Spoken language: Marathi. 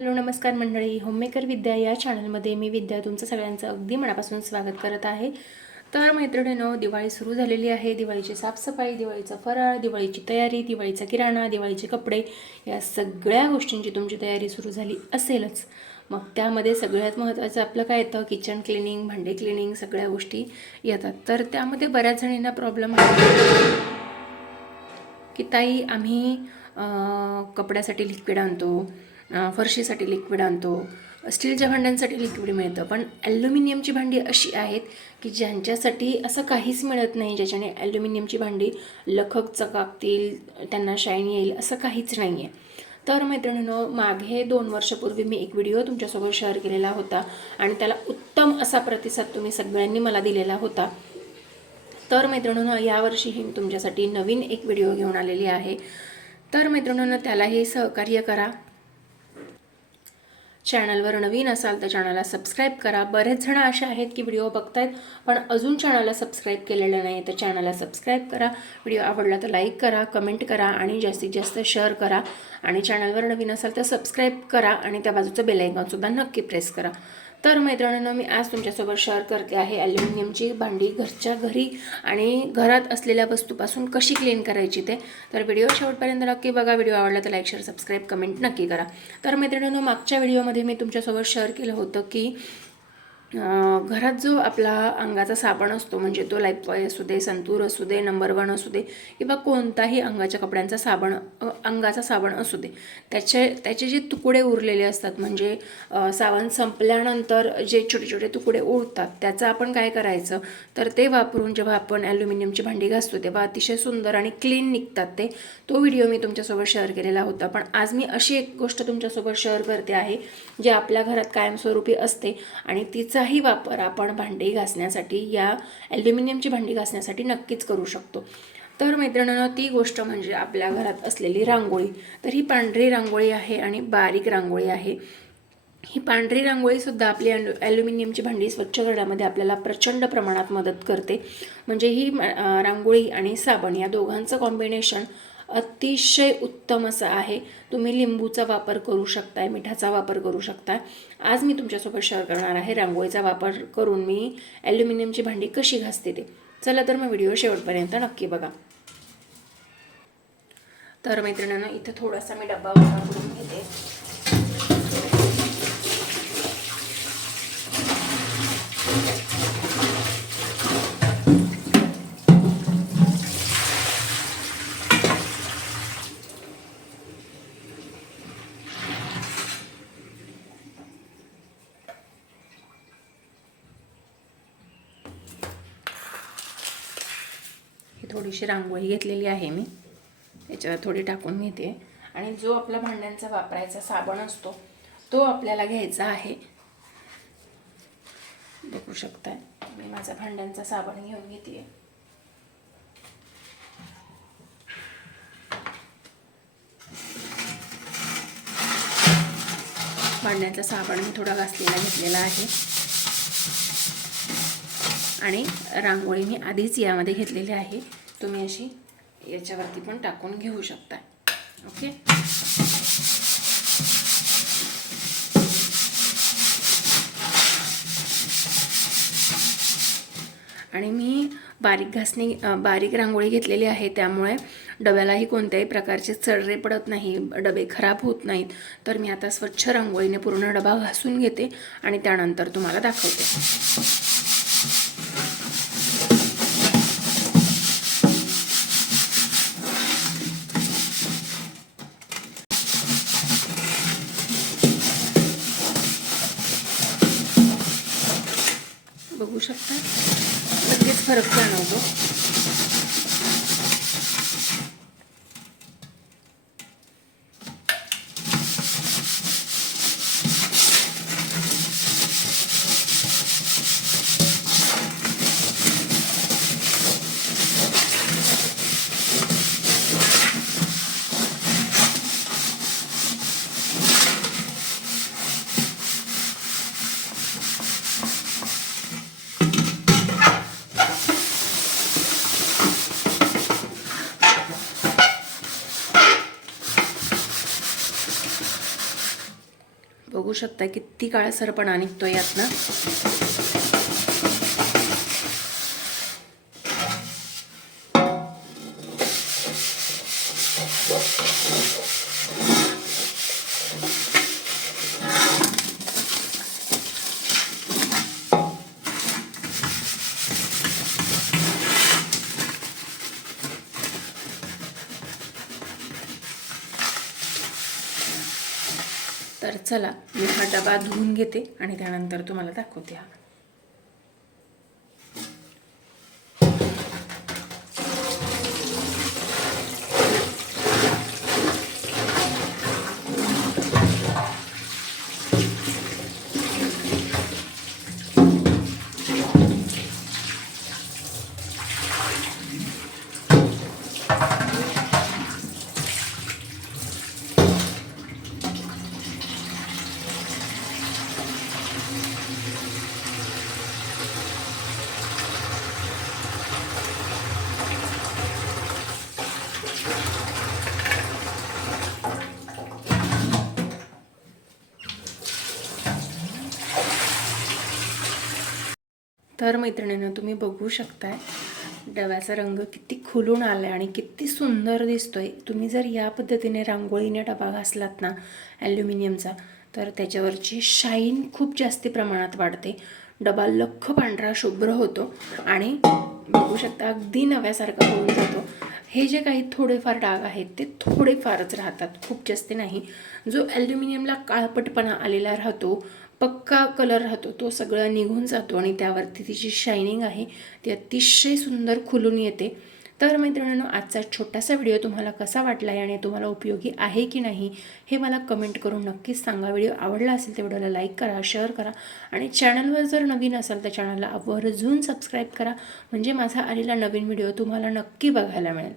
हॅलो नमस्कार मंडळी. होममेकर विद्या या चॅनलमध्ये मी विद्या तुमचं सगळ्यांचं अगदी मनापासून स्वागत करत आहे. तर मैत्रिणीनं दिवाळी सुरू झालेली आहे. दिवाळीची साफसफाई दिवाळीचा फराळ दिवाळीची तयारी दिवाळीचा किराणा दिवाळीचे कपडे या सगळ्या गोष्टींची तुमची तयारी सुरू झाली असेलच. मग त्यामध्ये सगळ्यात महत्त्वाचं आपलं काय येतं? किचन क्लिनिंग भांडे क्लिनिंग सगळ्या गोष्टी येतात. तर त्यामध्ये बऱ्याच जणींना प्रॉब्लेम आहे की ताई आम्ही कपड्यासाठी लिक्विड आणतो. फरशीसाठी लिक्विड आणतो. स्टीलच्या भांड्यांसाठी लिक्विड मिळतं. पण ॲल्युमिनियमची भांडी अशी आहेत की ज्यांच्यासाठी असं काहीच मिळत नाही ज्याच्याने ॲल्युमिनियमची भांडी लखक चकाकतील त्यांना शाईन येईल असं काहीच नाही आहे तर मैत्रिणीनो मागे दोन वर्षापूर्वी मी एक व्हिडिओ तुमच्यासोबत शेअर केलेला होता आणि त्याला उत्तम असा प्रतिसाद तुम्ही सगळ्यांनी मला दिलेला होता. तर मैत्रिणीनो यावर्षीही तुमच्यासाठी नवीन एक व्हिडिओ घेऊन आलेली आहे. तर मैत्रिणीनं त्यालाही सहकार्य करा. चॅनलवर नवीन असाल तर चॅनलला सबस्क्राईब करा. बरेच जण असे आहेत की व्हिडिओ बघतायत पण अजून चॅनलला सबस्क्राईब केलेलं नाही तर चॅनलला सबस्क्राईब करा. व्हिडिओ आवडला तर लाईक करा कमेंट करा आणि जास्तीत जास्त शेअर करा. आणि चॅनलवर नवीन असाल तर सबस्क्राईब करा आणि त्या बाजूचं बेलायकॉनसुद्धा नक्की प्रेस करा. तर मैत्रिणींना मी आज तुमच्यासोबत शेअर करते आहे ॲल्युमिनियमची भांडी घरच्या घरी आणि घरात असलेल्या वस्तूपासून कशी क्लीन करायची ते. तर व्हिडिओ शेवटपर्यंत नक्की बघा. व्हिडिओ आवडला तर लाईक शेअर सबस्क्राईब कमेंट नक्की करा. तर मैत्रिणींनो मागच्या व्हिडिओमध्ये मी तुमच्यासोबत शेअर केलं होतं की घरात जो आपला अंगाचा साबण असतो म्हणजे तो लाईफबॉय असू दे संतूर असू दे नंबर वन असू दे किंवा कोणताही अंगाच्या कपड्यांचा साबण अंगाचा साबण असू दे त्याचे त्याचे जे तुकडे उरलेले असतात म्हणजे साबण संपल्यानंतर जे छोटे छोटे तुकडे उरतात त्याचं आपण काय करायचं? तर ते वापरून जेव्हा आपण ॲल्युमिनियमची भांडी घासतो तेव्हा अतिशय सुंदर आणि क्लीन निघतात ते. तो व्हिडिओ मी तुमच्यासोबत शेअर केलेला होता पण आज मी अशी एक गोष्ट तुमच्यासोबत शेअर करते आहे जे आपल्या घरात कायमस्वरूपी असते आणि ह्याचाही वापर आपण भांडी घासण्यासाठी या ॲल्युमिनियमची भांडी घासण्यासाठी नक्कीच करू शकतो. तर मैत्रिणीनं ती गोष्ट म्हणजे आपल्या घरात असलेली रांगोळी. तर ही पांढरी रांगोळी आहे आणि बारीक रांगोळी आहे. ही पांढरी रांगोळीसुद्धा आपली ॲल्यु ॲल्युमिनियमची भांडी स्वच्छ करण्यामध्ये आपल्याला प्रचंड प्रमाणात मदत करते. म्हणजे ही रांगोळी आणि साबण या दोघांचं कॉम्बिनेशन अतिशय उत्तम असं आहे. तुम्ही लिंबूचा वापर करू शकताय मिठाचा वापर करू शकताय. आज मी तुमच्यासोबत शेअर करणार आहे. रांगोळीचा वापर करून मी ॲल्युमिनियमची भांडी कशी घासते ते. चला तर मग व्हिडिओ शेवटपर्यंत नक्की बघा. तर मैत्रिणींनो इथं थोडासा मी डब्बा वापर करून घेते ही थोडीशी रांगोळी घेतलेली आहे मी. त्याच्यावर थोडी टाकून घेते. आणि जो आपला भांड्यांचा वापरायचा साबण असतो तो आपल्याला घ्यायचा आहे. बघू शकताय. मी माझा भांड्यांचा साबण घेऊन घेते भांड्यांचा साबण मी थोडा घासलेला घेतलेला आहे. आणि रांगोळी मी आधीच यामध्ये घेतलेली आहे. तुम्ही अशी याच्यावरती पण टाकून घेऊ शकता ओके? आणि मी बारीक घासणी बारीक रांगोळी घेतलेली आहे त्यामुळे डब्यालाही कोणत्याही प्रकारचे चढरे पडत नाही डबे खराब होत नाहीत. तर मी आता स्वच्छ रांगोळीने पूर्ण डबा घासून घेते आणि त्यानंतर तुम्हाला दाखवते बघू शकता लगेच फरक जाणवतो. शकता किती काळासरपणा निघतो यातनं तर चला मी हा डबा धुवून घेते आणि त्यानंतर तुम्हाला दाखवते हा. तर मैत्रिणीनं तुम्ही बघू शकताय डब्याचा रंग किती खुलून आला आहे आणि किती सुंदर दिसतोय. तुम्ही जर या पद्धतीने रांगोळीने डबा घासलात ना ॲल्युमिनियमचा तर त्याच्यावरची शाईन खूप जास्ती प्रमाणात वाढते. डबा लख पांढरा शुभ्र होतो आणि बघू शकता अगदी नव्यासारखा होऊन जातो. हे जे काही थोडेफार डाग आहेत ते थोडेफारच राहतात खूप जास्ती नाही. जो ॲल्युमिनियमला काळपटपणा आलेला राहतो पक्का कलर राहतो तो सगळा निघून जातो आणि त्यावरती तिची शायनिंग आहे ती अतिशय सुंदर खुलून येते. तर मैत्रिणींनो आजचा छोटासा व्हिडिओ तुम्हाला कसा वाटला आहे आणि तुम्हाला उपयोगी आहे की नाही हे मला कमेंट करून नक्कीच सांगा. व्हिडिओ आवडला असेल तर व्हिडिओला लाईक करा शेअर करा आणि चॅनलवर जर नवीन असाल तर चॅनलला आवर्जून सबस्क्राईब करा. म्हणजे माझा आलेला नवीन व्हिडिओ तुम्हाला नक्की बघायला मिळेल.